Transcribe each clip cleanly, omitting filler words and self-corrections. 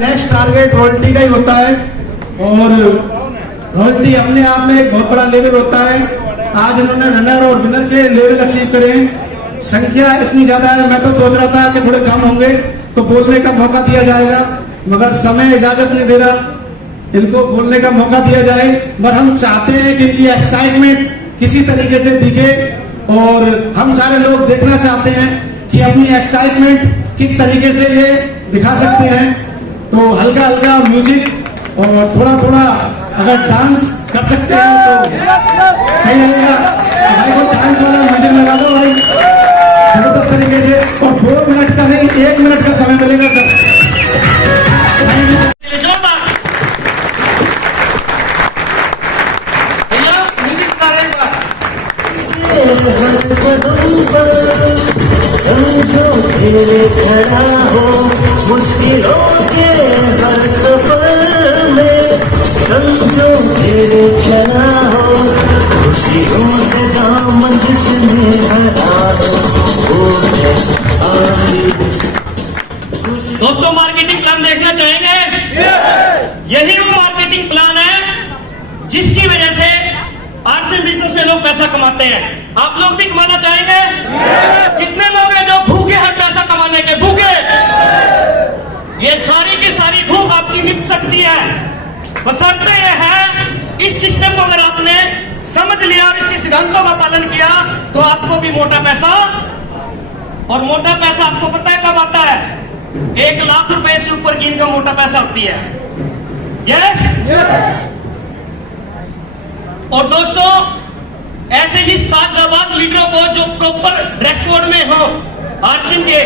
Next target royalty का ही होता है और रॉयल्टी अपने आप में एक बहुत बड़ा लेवल होता है। आज इन्होंने रनर और विनर के लेवल अचीव करे हैं। संख्या इतनी ज्यादा है, मैं तो सोच रहा था कि थोड़े कम होंगे तो बोलने का मौका दिया जाएगा, मगर समय इजाजत नहीं दे रहा इनको बोलने का मौका दिया जाए। पर हम चाहते हैं कि इनकी एक्साइटमेंट किसी तरीके से दिखे और हम सारे लोग देखना चाहते हैं कि अपनी एक्साइटमेंट किस तरीके से ये दिखा सकते हैं। तो हल्का हल्का म्यूजिक और थोड़ा थोड़ा अगर डांस कर सकते हैं तो सही रहेगा। भाई को डांस वाला म्यूजिक लगा दो भाई जबरदस्त तरीके से। और 2 मिनट का नहीं 1 मिनट का समय मिलेगा सर। खड़ा हो मुश्किलों के हर सफर में, समझो तेरे चला हो खुशियों से दामन जिसने भरा हो है आखिर। दोस्तों मार्केटिंग प्लान देखना चाहेंगे? यही वो मार्केटिंग प्लान है जिसकी वजह से आर्ट्स बिजनेस में लोग पैसा कमाते हैं। आप लोग भी कमाना चाहेंगे? कितने लोग हैं जो भूखे हैं पैसा कमाने के? भूखे? ये सारी की सारी भूख आपकी मिट सकती है, बशर्ते ये है इस सिस्टम को अगर आपने समझ लिया और इसके सिद्धांतों का पालन किया तो आपको भी मोटा पैसा। और मोटा पैसा आपको पता है कब आता है? 1 लाख रुपए से ऊपर की इनकम मोटा पैसा होती है। यस? और दोस्तों ऐसे ही 7 जाबाज लीडरों को जो प्रॉपर ड्रेस कोड में हो आर्चिन के,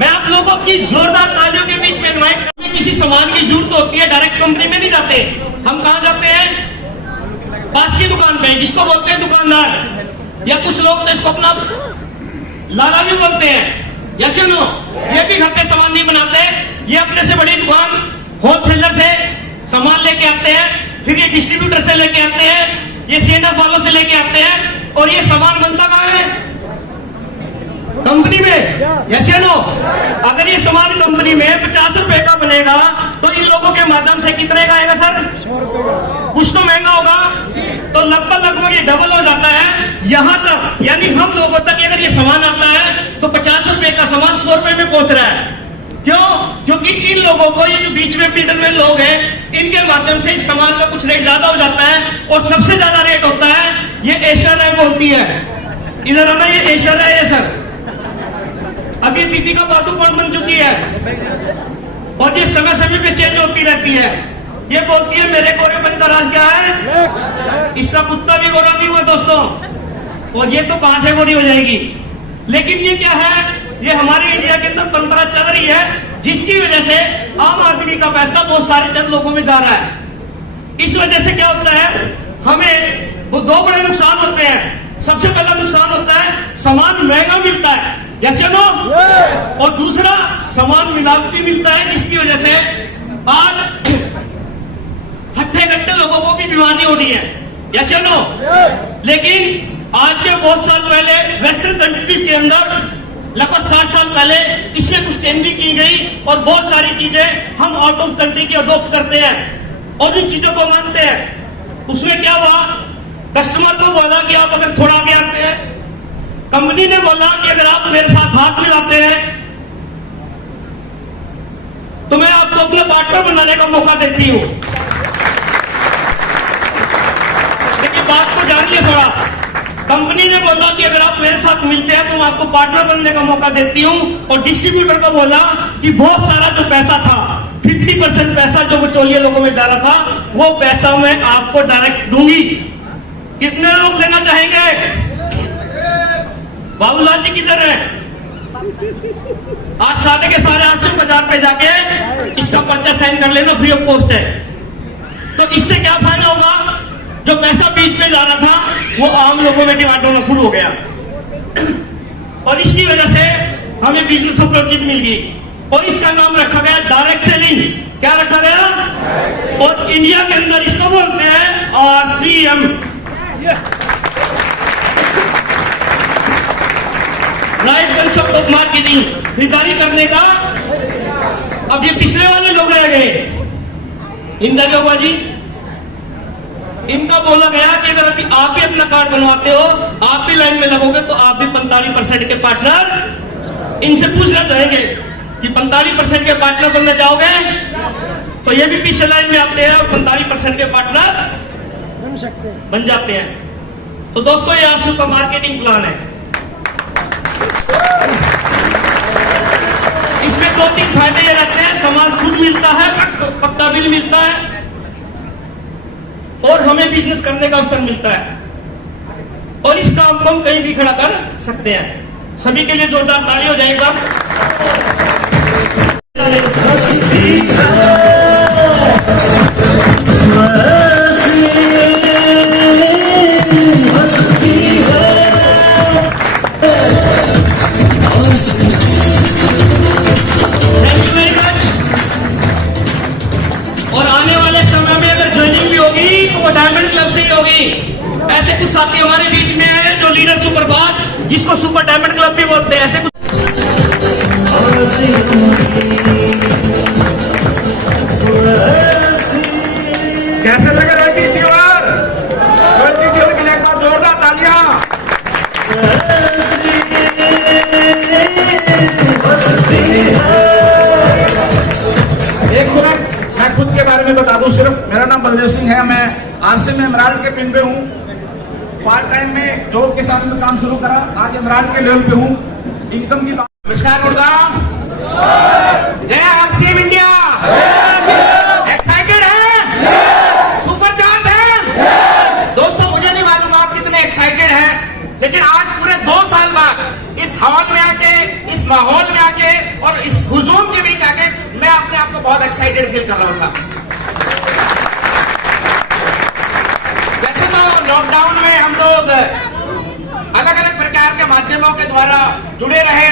मैं आप लोगों की जोरदार तालियों के बीच में इनवाइट करते हैं। किसी सामान की जरूरत होती है डायरेक्ट कंपनी में नहीं जाते, हम कहां जाते हैं? पास की दुकान पे, जिसको बोलते हैं दुकानदार, या कुछ लोग तो इसको अपना लाला भी बोलते हैं। या सुनो, ये भी घर पे सामान नहीं बनाते, ये अपने से बड़ी दुकान होलसेलर से सामान लेके आते हैं, फिर ये डिस्ट्रीब्यूटर से लेके आते हैं, ये सीएनएफ वालों से लेके आते हैं, और ये सामान बनता कहां है? कंपनी में। जैसे नो, अगर ये सामान कंपनी में 50 रुपए का बनेगा तो इन लोगों के माध्यम से कितने का आएगा सर? कुछ तो महंगा होगा, तो लगभग ये डबल हो जाता है यहां तक। यानी हम लोगों तक अगर ये सामान आता है तो 50 रुपए का सामान 100 रुपए में पहुंच रहा है। क्यों? क्योंकि इन लोगों को, ये जो बीच में मिडल में लोग हैं, इनके माध्यम से इस सामान का कुछ रेट ज्यादा हो जाता है। और सबसे ज्यादा रेट होता है ये एशिया राय बोलती है, इधर है ना, ये एशिया राय है सर। अभी दीदी का पादुकोण बन चुकी है और ये समय समय पे चेंज होती रहती है। ये बोलती है मेरे गोरेपन का राज क्या है? इसका कुत्ता भी गोरा नहीं हुआ दोस्तों, और ये तो 5 से गोरी हो जाएगी। लेकिन ये क्या है? ये हमारे इंडिया के अंदर परंपरा चल रही है, जिसकी वजह से आम आदमी का पैसा बहुत सारे चंद लोगों में जा रहा है। इस वजह से क्या होता है, हमें वो 2 बड़े नुकसान होते हैं। सबसे पहला नुकसान होता है सामान महंगा मिलता है, जैसे नो, और दूसरा सामान मिलावटी मिलता है, जिसकी वजह से आज हट्टे कट्टे लोगों को भी बीमारी हो रही है, जैसे नो। लेकिन आज के बहुत साल पहले वेस्टर्न कंट्रीज के अंदर लगभग 60 साल पहले इसमें कुछ चेंजिंग की गई और बहुत सारी चीजें हम आउट ऑफ कंट्री की अडॉप्ट करते हैं और इन चीजों को मानते हैं। उसमें क्या हुआ, कस्टमर को बोला कि आप अगर थोड़ा आगे आते हैं, कंपनी ने बोला कि अगर आप मेरे साथ हाथ मिलाते हैं तो मैं आपको अपना पार्टनर बनाने का मौका देती हूं। लेकिन बात को जानिए थोड़ा, कंपनी ने बोला कि अगर आप मेरे साथ मिलते हैं तो मैं आपको पार्टनर बनने का मौका देती हूं, और डिस्ट्रीब्यूटर को बोला कि बहुत सारा जो पैसा था, 50% पैसा जो बिचौलिए लोगों में डाला था, वो पैसा मैं आपको डायरेक्ट दूंगी। कितने लोग लेना चाहेंगे? बाबूलाल जी किधर है? आज सारे के सारे आपसे बाजार पे जाके इसका पर्चा साइन कर लेना, फ्री ऑफ कॉस्ट है। तो इससे क्या फायदा होगा, जो पैसा बीच में जा रहा था वो आम लोगों में डिमांड होना शुरू हो गया और इसकी वजह से हमें बिजनेस अपॉर्चुनिटी मिल गई और इसका नाम रखा गया डायरेक्ट सेलिंग। क्या रखा गया? और इंडिया के अंदर इसको बोलते हैं RCM, right concept of marketing, खरीदारी करने का। अब ये पिछले वाले लोग रह गए, इनका क्या हुआ जी? इनका बोला गया कि अगर अभी आप भी अपना कार्ड बनवाते हो, आप भी लाइन में लगोगे तो आप भी 45% के पार्टनर। इनसे पूछना चाहेंगे कि 45% के पार्टनर बनना चाहोगे? तो ये भी पीछे लाइन में आते हैं और 45% के पार्टनर बन जाते हैं। तो दोस्तों ये आप सबका मार्केटिंग प्लान है। इसमें 2-3 फायदे ये रहते हैं, सामान शुद्ध मिलता है, पक्का बिल मिलता है और हमें बिजनेस करने का अवसर मिलता है और इस काम को हम कहीं भी खड़ा कर सकते हैं। सभी के लिए जोरदार ताली हो जाएगा। और आने वाले समय में अगर ज्वाइनिंग भी होगी तो वो डायमंड क्लब से ही होगी। ऐसे कुछ साथी हमारे बीच में है जो लीडर सुपरफास्ट, जिसको सुपर डायमंड क्लब भी बोलते हैं। ऐसे कुछ कैसे लगे रोटी चिवर? रोटी चिवर के लिए एक बार जोरदार तालियां। एक मिनट मैं खुद के बारे में बता दूं सिर्फ। मेरा नाम बलदेव सिंह है, मैं RCM में इमरान के पिन पे हूँ। पार्ट टाइम में जॉब के साथ में काम शुरू करा, आज इमरान के लेवल पे हूँ। इनकम की नमस्कार गुड़गांव, जय RCM इंडिया। एक्साइटेड है? सुपर चार्ज है? दोस्तों मुझे नहीं मालूम आप कितने एक्साइटेड हैं, लेकिन आज पूरे 2 साल बाद इस हॉल में आके, इस माहौल में आके और इस हुजूम के बीच आके मैं अपने आप को बहुत एक्साइटेड फील कर रहा हूं साहब। वैसे तो लॉकडाउन में हम लोग अलग अलग प्रकार के माध्यमों के द्वारा जुड़े रहे।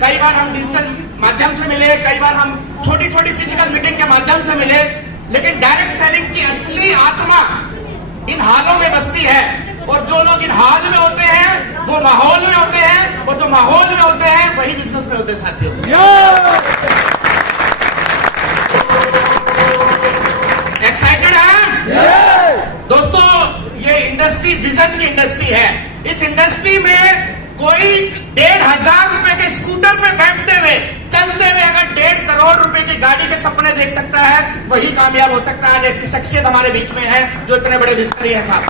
कई बार हम डिजिटल माध्यम से मिले, कई बार हम छोटी छोटी फिजिकल मीटिंग के माध्यम से मिले, लेकिन डायरेक्ट सेलिंग की असली आत्मा इन हालों में बसती है। और जो लोग इन हाल में होते हैं वो माहौल में होते हैं, और जो माहौल में होते हैं वही बिजनेस में होते हैं साथियों। एक्साइटेड है? दोस्तों ये इंडस्ट्री विजन की इंडस्ट्री है। इस इंडस्ट्री में कोई 1,500 रुपए के स्कूटर पे बैठते हुए, चलते हुए अगर 1.5 करोड़ रुपए की गाड़ी के सपने देख सकता है, वही कामयाब हो सकता है। जैसी शख्सियत हमारे बीच में है जो इतने बड़े बिजनेसमैन है साहब।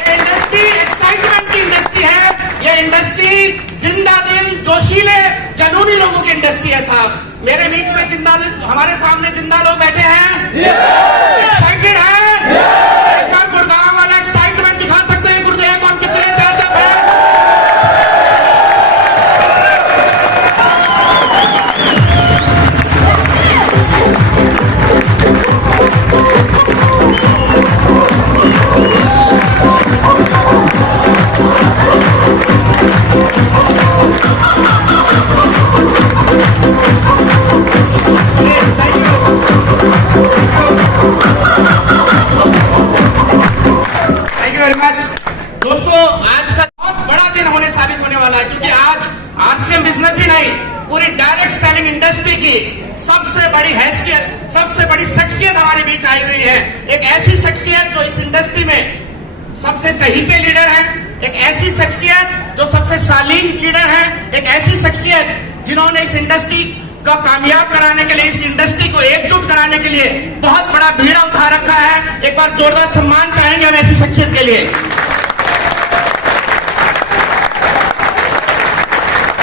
ये इंडस्ट्री एक्साइटमेंट की इंडस्ट्री है, ये इंडस्ट्री जिंदा दिल, जोशीले, जनूनी लोगों की इंडस्ट्री है साहब। मेरे बीच में जिंदा, हमारे सामने जिंदा लोग बैठे हैं। एक्साइटेड है? एक बार गुड़गांव वाला एक्साइटमेंट दिखा सकते हैं गुरुदेव को, हम कितने चार्ज अप हैं? दोस्तों आज का बहुत बड़ा दिन साबित होने वाला है, क्योंकि आज RCM बिजनेस ही नहीं, पूरी डायरेक्ट सेलिंग इंडस्ट्री की सबसे बड़ी हैसियत, सबसे बड़ी शख्सियत हमारे बीच आई हुई है। एक ऐसी शख्सियत जो इस इंडस्ट्री में सबसे चहीते लीडर है, एक ऐसी शख्सियत जो सबसे शालीन लीडर है, एक ऐसी शख्सियत जिन्होंने इस इंडस्ट्री को कामयाब कराने के लिए, इस इंडस्ट्री को एकजुट कराने के लिए बहुत बड़ा बीड़ा उठा रखा है। एक बार जोरदार सम्मान चाहेंगे हम ऐसी शख्सियत के लिए।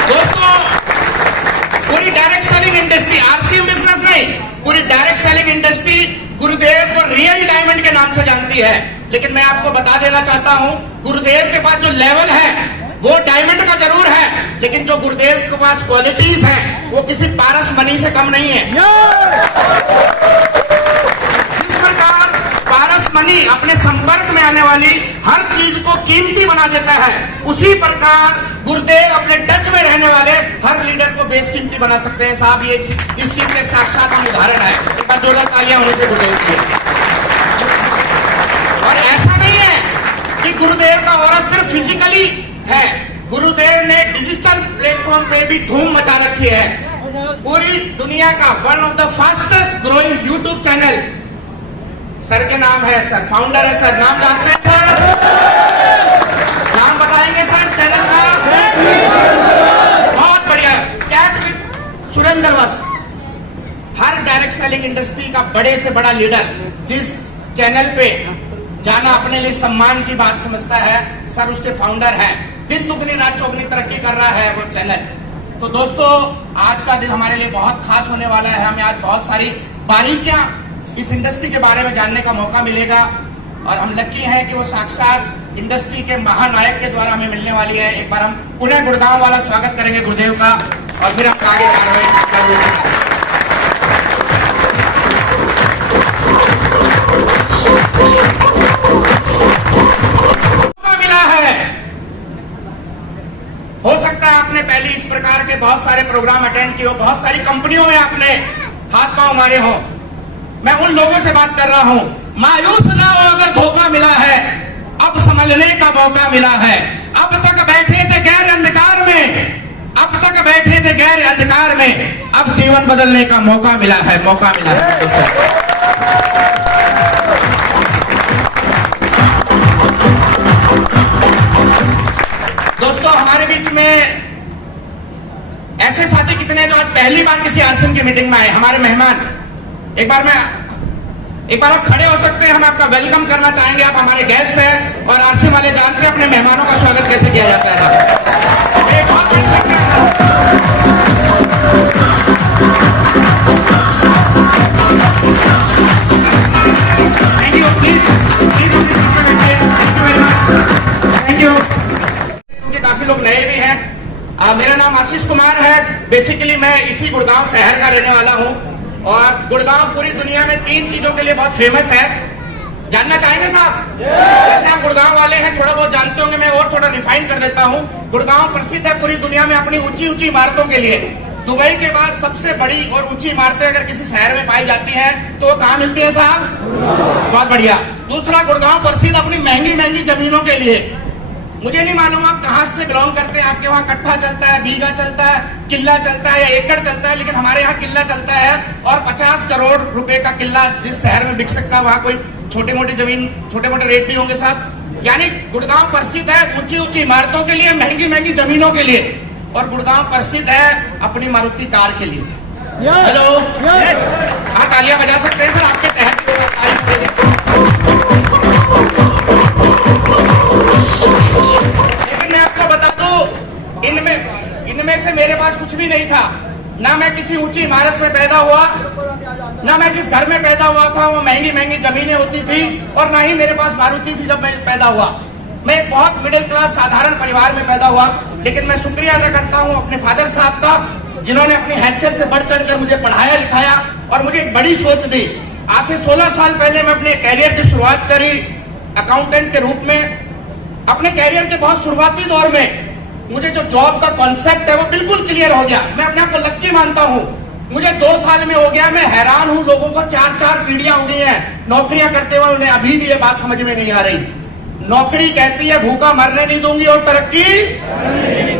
दोस्तों पूरी direct selling industry, RCM business नहीं, पूरी डायरेक्ट सेलिंग इंडस्ट्री गुरुदेव को रियल डायमंड के नाम से जानती है। लेकिन मैं आपको बता देना चाहता हूं, गुरुदेव के पास जो लेवल है वो डायमंड का जरूर है, लेकिन जो गुरुदेव के पास क्वालिटीज हैं वो किसी पारस मनी से कम नहीं है। जिस प्रकार पारस मनी अपने संपर्क में आने वाली हर चीज को कीमती बना देता है, उसी प्रकार गुरुदेव अपने टच में रहने वाले हर लीडर को बेशकीमती बना सकते हैं। साहब ये इस चीज के साक्षात हम उदाहरण है। एक बार जोरदार तालियां होने से गुरुदेव की। और ऐसा नहीं है कि गुरुदेव का ऑरा सिर्फ फिजिकली है, गुरुदेव ने डिजिटल प्लेटफॉर्म पे भी धूम मचा रखी है। पूरी दुनिया का one of the fastest growing YouTube channel sir के नाम है, सर फाउंडर है सर, नाम जानते हैं सर? नाम बताएंगे सर चैनल का? बहुत बढ़िया, चैट विद सुरेंद्र बस। हर डायरेक्ट सेलिंग इंडस्ट्री का बड़े से बड़ा लीडर जिस चैनल पे जाना अपने लिए सम्मान की बात समझता है, सर उसके फाउंडर हैं। दिन दुगनी रात चौगनी तरक्की कर रहा है वो चैनल। तो दोस्तों, आज का दिन हमारे लिए बहुत खास होने वाला है। हमें आज बहुत सारी बारीकियां इस इंडस्ट्री के बारे में जानने का मौका मिलेगा और हम लकी हैं कि वो साक्षात इंडस्ट्री के महानायक के द्वारा हमें मिलने वाली है। एक बार हम पुनः गुड़गांव वाला स्वागत करेंगे गुरुदेव का और फिर हम आगे कार्रवाई मिला है। हो सकता है आपने पहले इस प्रकार के बहुत सारे प्रोग्राम अटेंड किए हो, बहुत सारी कंपनियों में आपने हाथ पांव मारे हो। मैं उन लोगों से बात कर रहा हूं, मायूस ना हो अगर धोखा मिला है, अब संभलने का मौका मिला है। अब तक बैठे थे गैर अंधकार में, अब तक बैठे थे गैर अंधकार में, अब जीवन बदलने का मौका मिला है, मौका मिला है। दोस्तों, हमारे बीच में ऐसे साथी कितने जो आज पहली बार किसी आरसीएम की मीटिंग में आए, हमारे मेहमान। एक बार आप खड़े हो सकते हैं, हम आपका वेलकम करना चाहेंगे। आप हमारे गेस्ट हैं और आरसीएम वाले जानते हैं अपने मेहमानों का स्वागत कैसे किया जाता है। Thank you, please thank you. क्योंकि काफी लोग नए भी हैं। मेरा नाम आशीष कुमार है। बेसिकली मैं इसी गुड़गांव शहर का रहने वाला हूं और गुड़गांव पूरी दुनिया में 3 चीजों के लिए बहुत फेमस है। जानना चाहेंगे साहब? जैसे आप गुड़गांव वाले हैं, थोड़ा बहुत जानते होंगे, मैं और थोड़ा रिफाइन कर देता हूं। गुड़गांव प्रसिद्ध है पूरी दुनिया में अपनी ऊंची ऊंची इमारतों के लिए। दुबई के बाद सबसे बड़ी और ऊंची इमारतें अगर किसी शहर में पाई जाती हैं तो वो कहाँ मिलती है साहब? बहुत बढ़िया। दूसरा, गुड़गांव प्रसिद्ध अपनी महंगी महंगी जमीनों के लिए। मुझे नहीं मालूम आप कहां से बिलोंग करते हैं, आपके वहां कट्ठा चलता है, बीघा चलता है, किल्ला चलता है या एकड़ चलता है, लेकिन हमारे यहाँ किल्ला चलता है। और 50 करोड़ रुपए का किल्ला जिस शहर में बिक सकता है, वहां कोई छोटे मोटे जमीन, छोटे मोटे रेट नहीं होंगे साहब। यानी गुड़गांव प्रसिद्ध है ऊंची ऊंची इमारतों के लिए, महंगी महंगी जमीनों के लिए। और गुड़गांव प्रसिद्ध है अपनी मारुति कार के लिए। हेलो, हाँ तालियां बजा सकते हैं सर आपके तहत। लेकिन मैं आपको बता दूं, इनमें से मेरे पास कुछ भी नहीं था। ना मैं किसी ऊंची इमारत में पैदा हुआ, ना मैं जिस घर में पैदा हुआ था वो महंगी महंगी जमीनें होती थी, और ना ही मेरे पास मारुति थी जब मैं पैदा हुआ। मैं एक बहुत मिडिल क्लास साधारण परिवार में पैदा हुआ। लेकिन मैं शुक्रिया अदा करता हूँ अपने फादर साहब का, जिन्होंने अपनी हैसियत से बढ़ चढ़कर मुझे पढ़ाया लिखाया और मुझे एक बड़ी सोच दी। आज से 16 साल पहले मैं अपने कैरियर की शुरुआत करी अकाउंटेंट के रूप में। अपने कैरियर के बहुत शुरुआती दौर में मुझे जो जॉब का कॉन्सेप्ट है वो बिल्कुल क्लियर हो गया। मैं अपने आप को लक्की मानता हूँ। मुझे 2 साल में हो गया। मैं हैरान हूँ, लोगों को 4-4 पीढ़ियां हो गई हैं नौकरियां करते हुए, उन्हें अभी भी ये बात समझ में नहीं आ रही। नौकरी कहती है भूखा मरने नहीं दूंगी और तरक्की।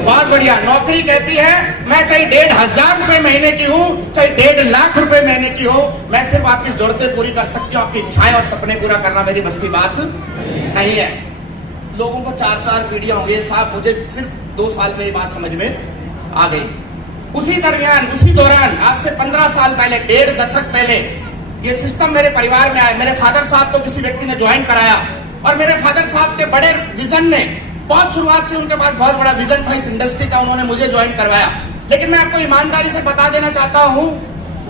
बहुत बढ़िया। नौकरी कहती है मैं चाहे 1,500 रुपए महीने की हूँ, चाहे 1.5 लाख रुपए महीने की हो, मैं सिर्फ आपकी जरूरतें पूरी कर सकती हूँ, आपकी इच्छाएं और सपने पूरा करना मेरी बस की बात नहीं है। लोगों को 4-4 पीढ़ियां होंगी साहब। मुझे सिर्फ 2 साल में ये बात समझ में आ गई। उसी दौरान आज से 15 साल पहले, 1.5 दशक पहले ये सिस्टम मेरे परिवार में आया। मेरे फादर साहब को किसी व्यक्ति ने ज्वाइन कराया और मेरे फादर साहब के बड़े विजन ने, बहुत शुरुआत से उनके पास बहुत बड़ा विजन था इस इंडस्ट्री का, उन्होंने मुझे ज्वाइन करवाया। लेकिन मैं आपको ईमानदारी से बता देना चाहता हूँ,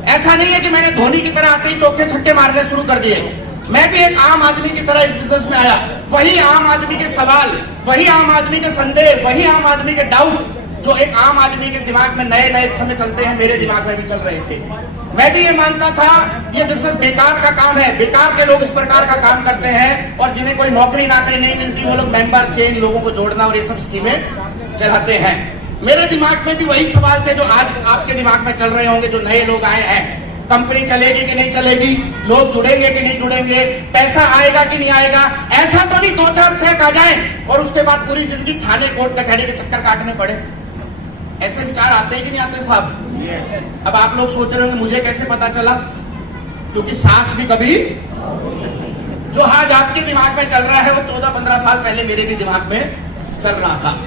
ऐसा नहीं है कि मैंने धोनी की तरह आते ही चौके छक्के मारने शुरू कर दिए। मैं भी एक आम आदमी की तरह इस बिजनेस में आया। वही आम आदमी के सवाल वही आम आदमी के संदेह, वही आम आदमी के डाउट जो एक आम आदमी के दिमाग में नए नए समय चलते हैं, मेरे दिमाग में भी चल रहे थे। मैं भी ये मानता था ये बिजनेस बेकार का काम है, बेकार के लोग इस प्रकार का काम करते हैं और जिन्हें कोई नौकरी नाकरी नहीं मिलती वो लोग मेंबर चेंज लोगों को जोड़ना और ये सब स्कीमें चलाते हैं। मेरे दिमाग में भी वही सवाल थे जो आज आपके दिमाग में चल रहे होंगे जो नए लोग आए हैं। कंपनी चलेगी कि नहीं चलेगी, लोग जुड़ेंगे कि नहीं जुड़ेंगे, पैसा आएगा कि नहीं आएगा। ऐसा तो नहीं 2-4 चेक आ जाए और उसके बाद पूरी जिंदगी थाने कोर्ट कचहरी के चक्कर काटने पड़े। ऐसे विचार आते हैं कि नहीं आते साहब? अब आप लोग सोच रहे होंगे मुझे कैसे पता चला, क्योंकि सास भी कभी जो आज आपके दिमाग में चल रहा है वो 14-15 साल पहले मेरे भी दिमाग में चल रहा था।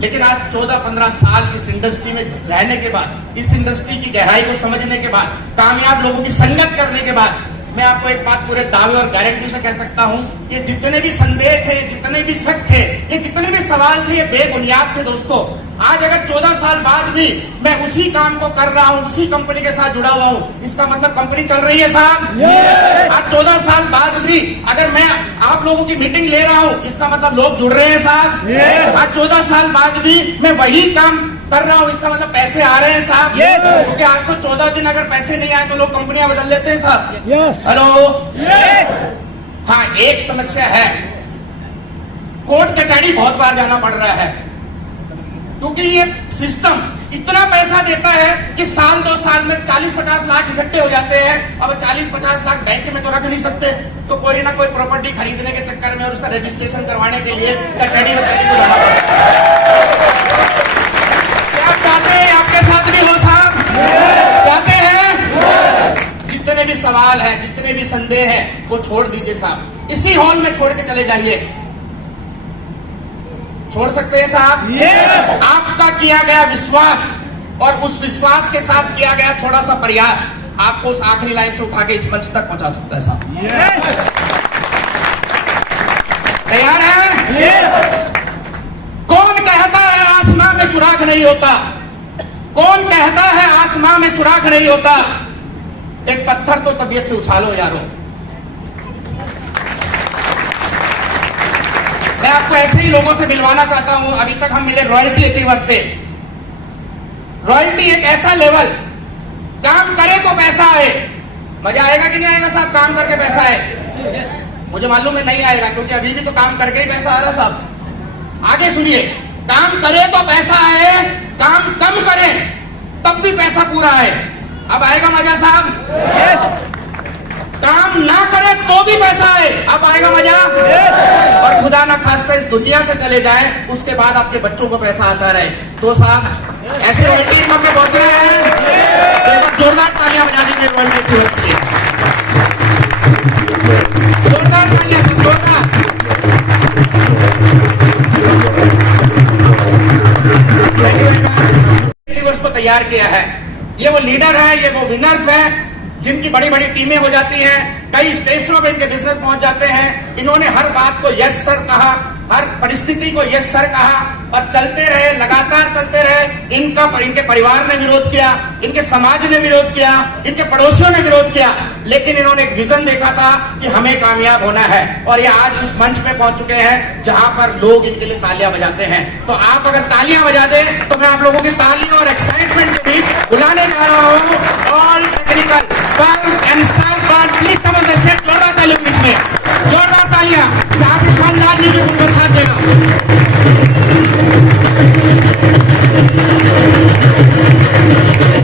लेकिन आज 14-15 साल इस इंडस्ट्री में रहने के बाद, इस इंडस्ट्री की गहराई को समझने के बाद, कामयाब लोगों की संगत करने के बाद मैं आपको एक बात पूरे दावे और गारंटी से कह सकता हूं, ये जितने भी संदेह थे, जितने भी शक थे, ये जितने भी सवाल थे, ये बेबुनियाद थे दोस्तों। आज अगर 14 साल बाद भी मैं उसी काम को कर रहा हूं, उसी कंपनी के साथ जुड़ा हुआ हूं, इसका मतलब कंपनी चल रही है साहब। आज 14 साल बाद भी अगर मैं आप लोगों की मीटिंग ले रहा हूं, इसका मतलब लोग जुड़ रहे हैं साहब। आज 14 साल बाद भी मैं वही काम कर रहा हूं, इसका मतलब पैसे आ रहे हैं साहब। क्योंकि आज तो 14 दिन अगर पैसे नहीं आए तो लोग कंपनियां बदल लेते हैं साहब। हेलो। हाँ, एक समस्या है, कोर्ट कचहरी बहुत बार जाना पड़ रहा है, क्योंकि ये सिस्टम इतना पैसा देता है कि साल 2 साल में 40-50 लाख इकट्ठे हो जाते हैं। अब 40-50 लाख बैंक में तो रख नहीं सकते, तो कोई ना कोई प्रॉपर्टी खरीदने के चक्कर में और उसका रजिस्ट्रेशन करवाने के लिए कचहरी को जाना पड़ता है। क्या आप चाहते हैं आपके साथ भी हो साहब? चाहते हैं? जितने भी सवाल है, जितने भी संदेह है, वो छोड़ दीजिए साहब, इसी हॉल में छोड़ के चले जाइए। छोड़ सकते हैं साहब? आपका किया गया विश्वास और उस विश्वास के साथ किया गया थोड़ा सा प्रयास आपको उस आखिरी लाइन से उठा के इस मंच तक पहुंचा सकता है साहब। तैयार है? कौन कहता है आसमां में सुराख नहीं होता? कौन कहता है आसमां में सुराख नहीं होता? एक पत्थर तो तबीयत से उछालो यारो। मैं आपको ऐसे ही लोगों से मिलवाना चाहता हूं। अभी तक हम मिले रॉयल्टी अचीवर से। रॉयल्टी एक ऐसा लेवल, काम करे तो पैसा आए। मजा आएगा कि नहीं आएगा साहब? काम करके पैसा आए? मुझे मालूम है नहीं आएगा, क्योंकि अभी भी तो काम करके ही पैसा आ रहा साहब। आगे सुनिए, काम करे तो पैसा आए, काम कम करें तब भी पैसा पूरा आए। अब आएगा मजा साहब? काम ना करे तो भी पैसा आए, अब आएगा मजा? और खुदा ना खास्ता इस दुनिया से चले जाए, उसके बाद आपके बच्चों को पैसा आता रहे। तो साहब ऐसे रॉयल्टी इनकम में पहुंच रहे हैं। एक बार जोरदार तालियां बजा दीजिए रॉयल्टी अचीवर्स के लिए। जोरदार तालियां, जोरदार। अचीवर्स को तैयार किया है, ये वो लीडर है, ये वो विनर्स है जिनकी बड़ी बड़ी टीमें हो जाती हैं, कई स्टेशनों पे इनके बिजनेस पहुंच जाते हैं। इन्होंने हर बात को यस सर कहा, हर परिस्थिति को यस सर कहा और चलते रहे, लगातार चलते रहे। इनके परिवार ने विरोध किया, इनके समाज ने विरोध किया, इनके पड़ोसियों ने विरोध किया, लेकिन इन्होंने एक विजन देखा था कि हमें कामयाब होना है और ये आज उस मंच पे पहुंच चुके हैं जहां पर लोग इनके लिए तालियां बजाते हैं। तो आप अगर तालियां बजा दें तो मैं आप लोगों की तालियों और एक्साइटमेंट के बीच